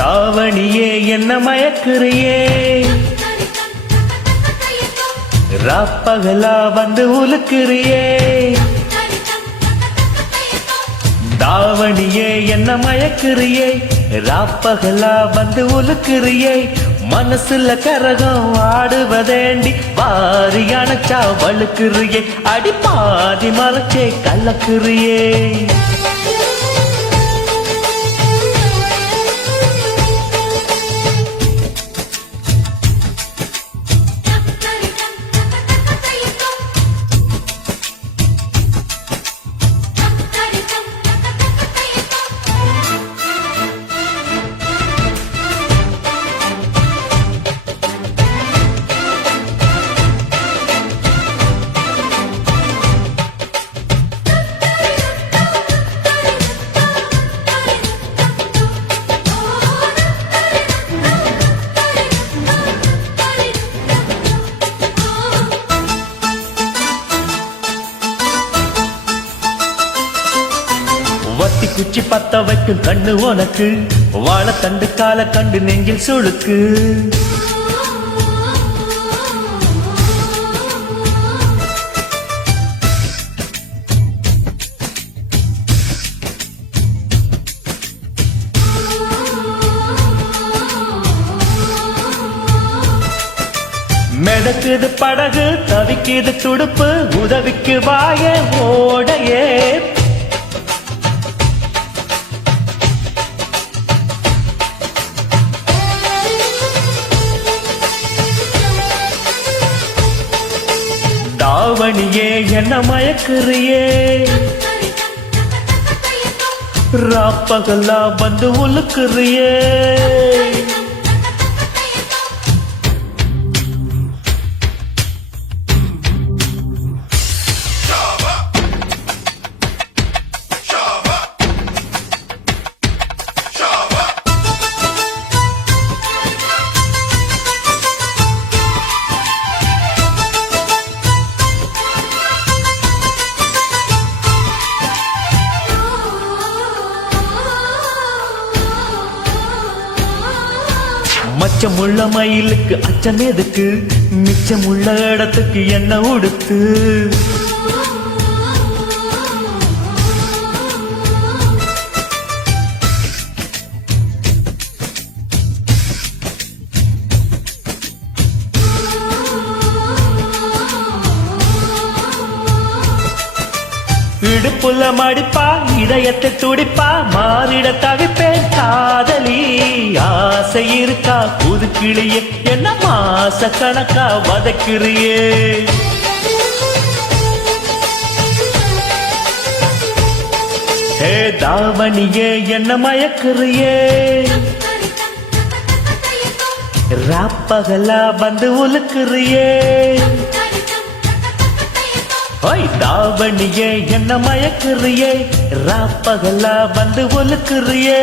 தாவணியே என்ன மயக்குறியே? ராப்பகலா வந்து உலுக்குறியே? தாவணியே என்ன மயக்குறியே? ராப்பகலா வந்து உலுக்குறியே? மனசுல கரகம் ஆடுவதேண்டி வாரி அணைச்சா வழுக்குறியே அடி பாதி மலைச்சே கலக்குறியே? வத்தி குச்சி பத்த வைக்கும் கண்ணு உனக்கு. வாழைத்தண்டு கால கண்டு நெஞ்சில் சுழுக்கு மெதக்குது படகு தவிக்குது துடுப்பு உதவிக்கு வாய ஓட. தாவணியே என்ன மயக்குறியே? ராப்பகலா வந்து உழுக்குறியே மச்சமுள்ள மயிலுக்கு அச்சம் எதுக்கு? மிச்சமுள்ள இடத்துக்கு என்ன உடுத்து? இடுப்புல மடிப்பா இதயத்தை துடிப்பா மாறிட தவி ஆசை இருக்கா? புது கிளிய என்ன மாச கணக்கா வதக்கிறியே? ஹே தாவணியே என்ன மயக்குறியே? ராப்பகலா வந்து உலுக்குறியே? ஓய் தாவணியே என்ன மயக்குறியே? ராப்பகலா வந்து ஒலுக்குறியே